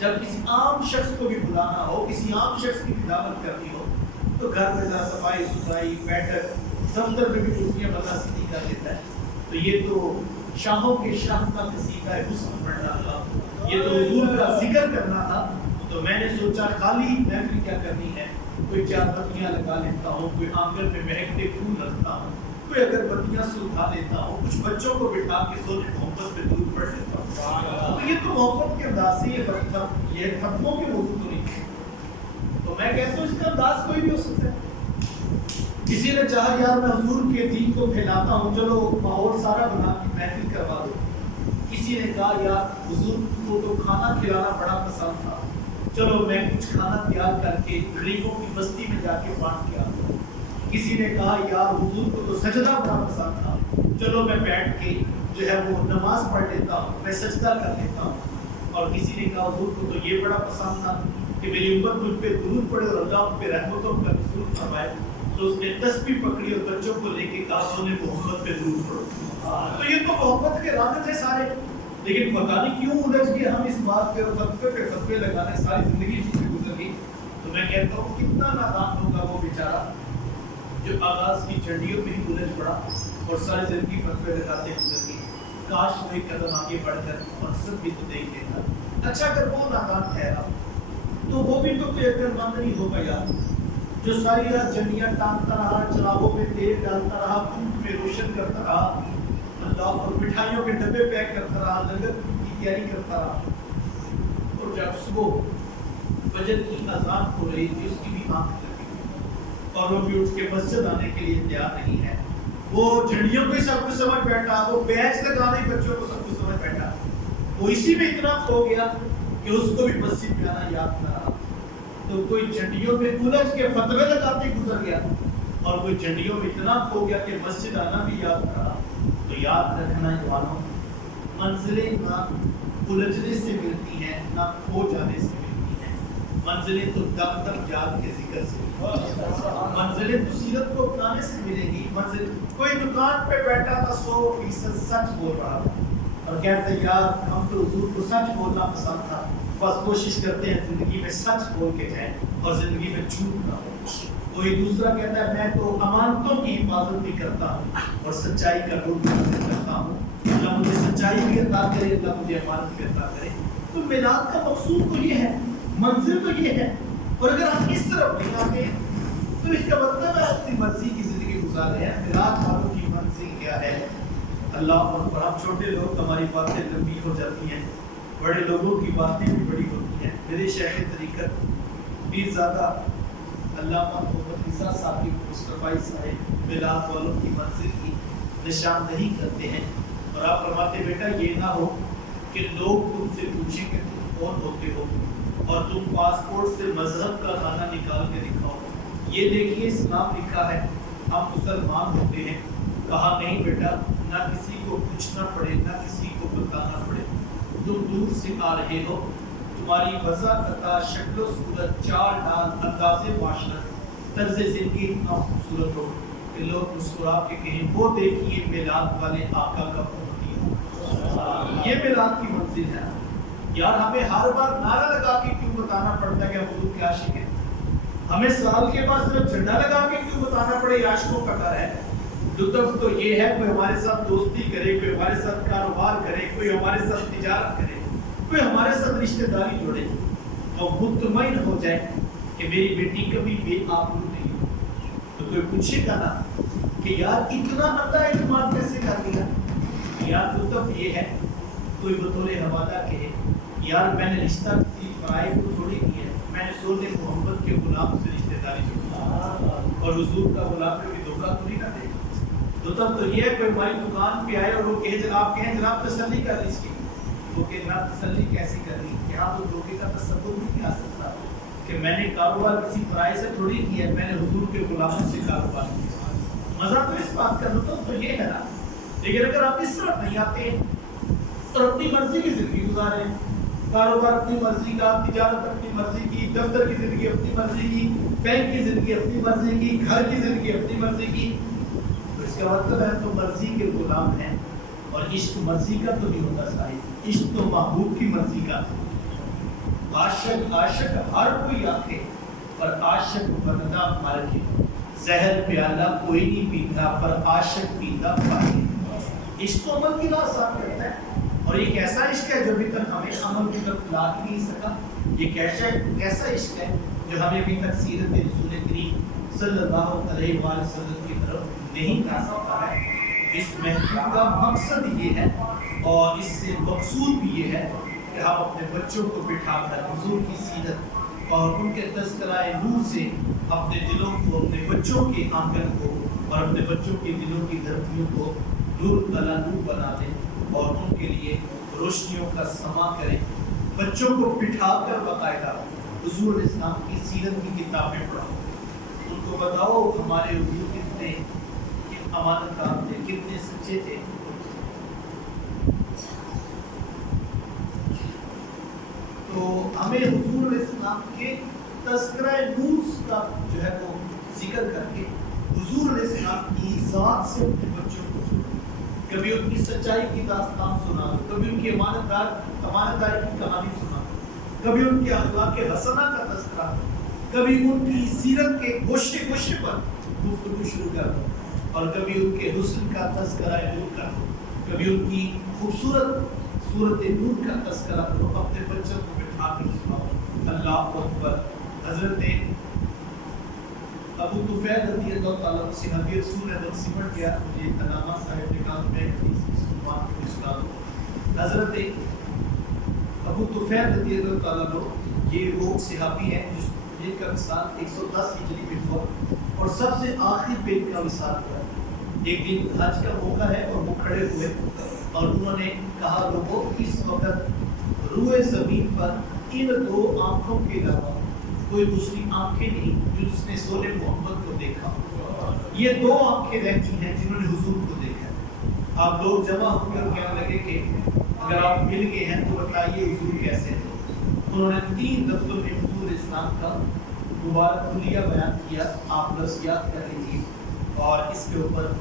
جب کسی عام شخص کو بھی بلانا ہو، کسی عام شخص کی دعوت کرنی ہو تو گھر میں صفائی ستھرائی، بیٹھک، دفتر میں بھی کرسیاں بنا سیدھی کر لیتا ہے۔ تو یہ تو شاہوں کے شاہ کا قصیدہ حسن پڑھنا تھا، یہ تو حضور کا ذکر کرنا تھا۔ تو میں نے سوچا خالی محفل کیا کرنی ہے، کوئی چار بتیاں لگا لیتا ہوں، کوئی آنگن میں مہکتے پھول رکھتا ہوں، کوئی اگر بتیاں سلجھا لیتا ہوں، کچھ بچوں کو بٹھا کے سورہ محمد پہ درود پڑھ لیتا ہوں۔ تو یہ تو محبت کے انداز سے یہ ختموں کے موضوع تو نہیں ہے۔ تو میں کہتا ہوں اس کا انداز کوئی بھی ہو سکتا ہے۔ کسی نے چاہا یار میں حضور کے دین کو پھیلاتا ہوں، چلو ماحول سارا بنا کے محفل کروا دو۔ کسی نے کہا یار حضور کو تو کھانا کھلانا بڑا پسند تھا، چلو میں کچھ کھانا تیار کر کے غریبوں کی بستی میں جا کے بانٹ کے آتا ہوں۔ کسی نے کہا یار حضور کو تو سجدہ بڑا پسند تھا، چلو میں بیٹھ کے جو ہے وہ نماز پڑھ لیتا ہوں، میں سجدہ کر لیتا ہوں۔ اور کسی نے کہا حضور کو تو یہ بڑا پسند تھا کہ میری امت مجھ پہ درود پڑے اور اللہ ان پہ رحمتوں کا نزول فرمائے، تو اس نے تسبیح پکڑی اور بچوں کو لے کے کہا سونے محمد پہ درود پڑھو۔ تو یہ تو محبت کے رنگ تھے سارے، لیکن پتہ نہیں کیوں الجھ کے ہم اس بات پہ فتوے پہ فتوے لگانے ساری زندگی اسی سے گزر گئی۔ تو میں کہتا ہوں کتنا نادان ہوگا وہ بیچارہ جو آغاز کی چنڈیوں میں ہی الجھ پڑا اور ساری زندگی فتوے لگاتے گزر گئی۔ کاش وہ ایک قدم آگے بڑھ کر مقصد بھی تو دیکھ لیتا۔ اچھا اگر وہ نادان ٹھہرا تو وہ بھی تو کوئی عقل مند نہیں ہوگا یار، جو ساری رات جنیاں ٹانگتا رہا، چراغوں میں تیل ڈالتا رہا، دھوپ میں روشن کرتا رہا، اللہ اور مٹھائیوں کے ڈبے پیک کرتا رہا، لنگر کی تیاری کرتا رہا، اور جب صبح فجر کی اذان ہو رہی تھی اس کی بھی آنکھ لگی اور وہ بھی اٹھ کے مسجد آنے کے لیے تیار نہیں ہے۔ وہ جھنڈیوں کو سب کچھ سمجھ بیٹھا، وہ بیچ لگانے بچوں کو سب کچھ سمجھ بیٹھا، وہ اسی میں اتنا کھو گیا کہ اس کو بھی مسجد میں آنا یاد نہ رہا۔ تو کوئی جھنڈیوں میں الجھ کے فتوے لگاتے گزر گیا اور کوئی جھنڈیوں میں اتنا کھو گیا کہ مسجد آنا بھی یاد نہ رہا۔ تو یاد رکھنا جوانوں، منزلیں نہ الجھنے سے ملتی ہیں نہ کھو جانے سے ملتی ہیں، منزلیں تو دم تک یاد کے ذکر سے، منزلیں تو سیرت کو اپنانے سے ملیں گی۔ منزل کوئی دکان پہ بیٹھا تھا 100% سچ بول رہا تھا اور کہتے ہیں یار ہم تو حضور کو سچ بولنا پسند تھا، بس کوشش کرتے ہیں زندگی میں سچ بول کے جائیں اور زندگی میں جھوٹ نہ ہو۔ کوئی دوسرا کہتا ہے میں تو امانتوں کی حفاظت بھی کرتا ہوں اور سچائی کا لطف حاصل کرتا ہوں، اللہ مجھے سچائی بھی عطا کرے، اللہ مجھے امانت بھی عطا کرے۔ تو میلاد کا مقصود تو یہ ہے، منزل تو یہ ہے، اور اگر آپ اس طرف نہیں آتے تو اس کا مطلب ہے اپنی مرضی کی زندگی گزار رہے ہیں۔ میلاد والوں کی منزل کیا ہے؟ اللہ اکبر۔ ہم چھوٹے لوگ ہماری باتیں لمبی ہو جاتی ہیں، بڑے لوگوں کی باتیں بھی بڑی ہوتی ہیں۔ میرے شیخ طریقت بھی زیادہ علامہ محمد رضا صاحب مصطفی صاحب میلاد والوں کی منزل کی نشاندہی کرتے ہیں اور آپ فرماتے بیٹا یہ نہ ہو کہ لوگ تم سے پوچھیں کہ تم کون ہوتے ہو اور تم پاسپورٹ سے مذہب کا کھانا نکال کے دکھاؤ، یہ دیکھیے اسلام لکھا ہے ہم مسلمان ہوتے ہیں۔ کہا نہیں بیٹا، نہ کسی کو پوچھنا پڑے نہ کسی کو بتانا پڑے، تم دور سے آ رہے ہو، تمہاری وضع قطع، شکل و صورت، چال ڈال، انداز معاشرت، طرز زندگی اتنا خوبصورت ہو کہ لوگ مسکرا کے کہیں وہ دیکھیے میلاد والے آقا کا امتی ہو۔ یہ میلاد کی منزل ہے یار۔ ہمیں ہر بار نعرہ لگا کے کیوں بتانا پڑتا ہے کہ حضور کے عاشق ہیں؟ ہمیں سال کے بعد صرف جھنڈا لگا کے کیوں بتانا پڑے یہ عاشقوں کا گھر ہے؟ لطف تو یہ ہے کوئی ہمارے ساتھ دوستی کرے، کوئی ہمارے ساتھ کاروبار کرے، کوئی ہمارے ساتھ تجارت کرے، کوئی ہمارے ساتھ رشتہ داری جوڑے اور مطمئن ہو جائے کہ میری بیٹی کبھی بے آبرو نہیں ہو۔ تو کوئی پوچھے گا نا کہ یار اتنا بندہ اعتماد کیسے کر لیا؟ یار لطف یہ ہے کوئی بطور حوالہ کہے یار میں نے رشتہ کسی پرائے کو تھوڑی کیا ہے، میں نے سونے محمد کے غلام سے رشتہ داری جوڑی اور حضور کا غلام پہ بھی دھوکہ تو نہیں نہ دے گا۔ تو تب تو یہ ہے کوئی ہماری دکان پہ آئے اور وہ کہے آپ کہیں جناب تسلی کر لی اس کی، وہ کہ جناب تسلی کیسی کر لی کہ آپ تو دھوکے کا تصور نہیں آ سکتا کہ میں نے کاروبار کسی پرائے سے تھوڑی کیا ہے، میں نے حضور کے غلاموں سے کاروبار کیا۔ مزہ تو اس بات کا لطف تو یہ ہے نا، لیکن اگر آپ اس طرف نہیں آتے اور اپنی مرضی کی زندگی گزارے، کاروبار اپنی مرضی کا، تجارت اپنی مرضی کی، دفتر کی زندگی اپنی مرضی کی، بینک کی زندگی اپنی مرضی کی، گھر کی زندگی اپنی مرضی کی، تو اس کا مطلب ہے تو مرضی کے غلام ہیں۔ اور عشق مرضی کا تو نہیں ہوتا صاحب، عشق تو محبوب کی مرضی کا۔ عاشق ہر کوئی آتے پر عاشق بندہ مر کے، زہر پیالہ کوئی نہیں پیتا پر عاشق پیتا پانی۔ عشق تو عمل کی راہ آسان کرتا ہے، اور ایک ایسا عشق ہے جو ابھی تک ہمیں عمل کی طرف لا ہی نہیں سکا۔ یہ کیسا عشق ہے جو ہمیں ابھی تک سیرت رسول کریم صلی اللہ علیہ وآلہ وسلم کی طرف نہیں لا سکتا ہے۔ اس محفل کا مقصد یہ ہے اور اس سے مقصود بھی یہ ہے کہ ہم اپنے بچوں کو بٹھا کر حضور کی سیرت اور ان کے تذکرہ نور سے اپنے دلوں کو، اپنے بچوں کے آنگن کو اور اپنے بچوں کے دلوں کی دھرتیوں کو نور تلا نور بنا دیں اور ان کے لیے روشنیوں کا سما کریں۔ بچوں کو بٹھا کر باقاعدہ حضور اسلام کی سیرت کی کتابیں پڑھاؤ، ان کو بتاؤ ہمارے حضور کتنے امانت دار تھے، کتنے سچے تھے۔ تو ہمیں حضور اسلام کے تذکرہ نور کا جو ہے وہ ذکر کر کے حضور اسلام کی ذات سے اپنے بچوں کو کبھی ان کی سچائی کی داستان سنا دو، کبھی ان کی امانت داری کی کہانی سنا دو، کبھی ان کے اخلاق حسنہ کا تذکرہ دو، کبھی ان کی سیرت کے گوشے گوشے پر گفتگو شروع کر دو، اور کبھی ان کے حسن کا تذکرہ نور کر دو، کبھی ان کی خوبصورت صورت نور کا تذکرہ کرو، اپنے بچوں کو بٹھا کر سناؤ۔ اللہ اکبر۔ حضرت ابو طفیل رضی اللہ تعالیٰ عنہ سے نبی رسول نے سمٹ گیا، مجھے علامہ صاحب نے کہا میں اس عنوان کو سنا دوں۔ حضرت ابو طفیل رضی اللہ تعالیٰ عنہ یہ وہ صحابی ہیں جن کا وصال 110 ہجری میں ہوا اور سب سے آخری پہ کا وصال ہوا۔ ایک دن حج کا موقع ہے اور وہ کھڑے ہوئے اور انہوں نے کہا لوگوں اس وقت روئے زمین پر ان دو آنکھوں کے علاوہ کوئی دوسری آنکھیں نہیں جس نے سولے محمد کو دیکھا، یہ دو آنکھیں رہتی ہیں جنہوں نے حضور کو دیکھا۔ آپ لوگ جمع ہو کر کہنے لگے کہ اگر آپ مل گئے ہیں تو بتائیے حضور کیسے تھے۔ انہوں نے 3 لفظوں میں حضور اسلام کا مبارک حلیہ بیان کیا، آپ لفظ یاد کر لیجیے اور اس کے اوپر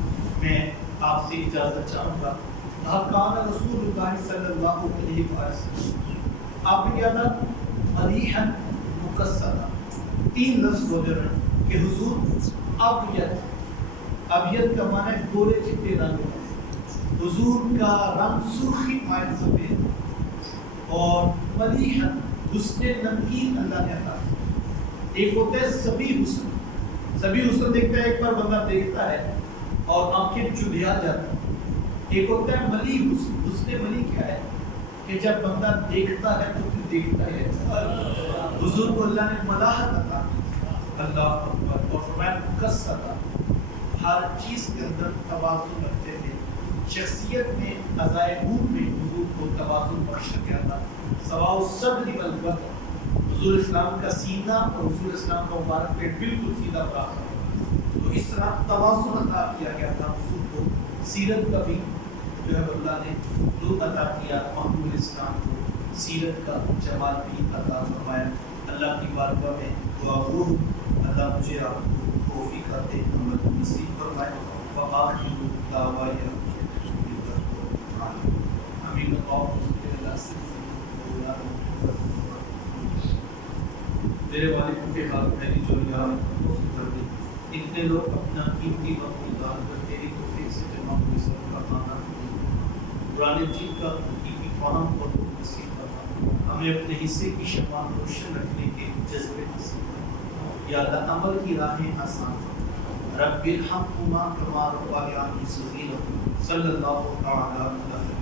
میں آپ سے اجازت چاہوں گا۔ کان رسول اللہ صلی اللہ علیہ وسلم، آپ نے کیا تھا؟ ملیحا مقصدا، 3 لفظ بولے رہے کہ حضور ابیض کا معنی ہے گورے چٹے رنگ، حضور کا رنگ سرخی مائل سفید، اور ملیحا حسن نمکین اللہ نے عطا۔ ایک ہوتا ہے سبھی حسن دیکھتا ہے، ایک بار بندہ دیکھتا ہے اور آنکھیں چبھیا جاتی ہیں۔ ایک ہوتا ہے ملی حسن ملی کیا ہے کہ جب بندہ دیکھتا ہے تو پھر دیکھتا ہے۔ حضور کو اللہ نے ملاحت عطا، اللہ اکبر، اور فرمایا مقصدا، ہر چیز کے اندر توازن رکھتے تھے۔ شخصیت میں عزائم میں حضور کو توازن بخشا گیا تھا۔ سواء الصدر والبطن، حضور اسلام کا سینہ اور حضور اسلام کا مبارک پیٹ بالکل سیدھا برابر، تو اس طرح توازن عطا کیا گیا تھا حضور کو۔ سیرت کا بھی جو ہے اللہ نے نور عطا کیا، محمود اسلام کو سیرت کا جمال بھی عطا فرمایا۔ اللہ کی بارگاہ میں دعا گو اللہ مجھے آپ کو توفیق عطا عمل نصیب فرمائے۔ وآخر دعوانا امین اللہ میرے والد کے بعد میری جو یاد کر دی، اتنے لوگ اپنا قیمتی وقت نکال کر تیری توفیق سے جمع ہوئے سب کا خانہ قرآن جیت کا حقیقی فہم اور نصیب کرنا، ہمیں اپنے حصے کی شمع روشن رکھنے کے جذبے نصیب کرنا۔ یا اللہ عمل کی راہیں آسان رب ارحمہما کما ربیانی صغیرا۔ صلی اللہ تعالی علیہ